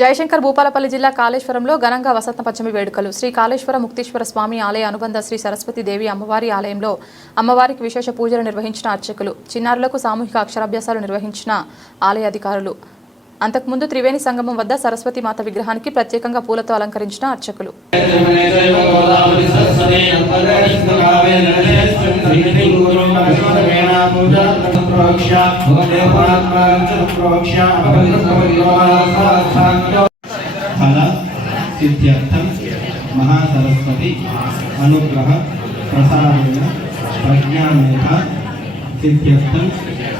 జయశంకర్ భూపాలపల్లి జిల్లా కాళేశ్వరంలో ఘనంగా వసంత పంచమి వేడుకలు. శ్రీ కాళేశ్వర ముక్తేశ్వర స్వామి ఆలయ అనుబంధ శ్రీ సరస్వతి దేవి అమ్మవారి ఆలయంలో అమ్మవారికి విశేష పూజలు నిర్వహించిన అర్చకులు, చిన్నారులకు సామూహిక అక్షరాభ్యాసాలు నిర్వహించిన ఆలయ అధికారులు. అంతకుముందు త్రివేణి సంగమం వద్ద సరస్వతి మాత విగ్రహానికి ప్రత్యేకంగా పూలతో అలంకరించిన అర్చకులు. महासरस्वती अनुग्रह प्रसादेन प्रज्ञामेध सिद्ध्यर्थं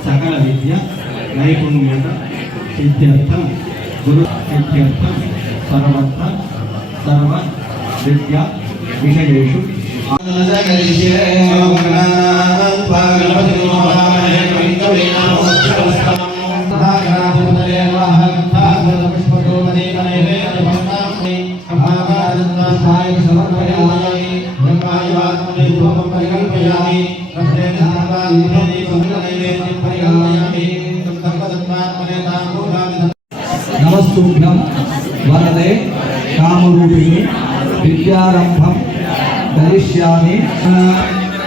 सकल विद्या नैपुण्यत सिद्ध्यर्थं गुरु सिद्ध्यर्थं सर्वत्र सर्व विद्या विषयेषु नमस्तुभ्यं वरदे कामरूपिणी विद्यारंभं करिष्यामि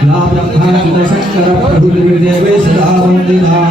ला ब्रह्मणशंकर प्रभुर्देवे सदा वंदिना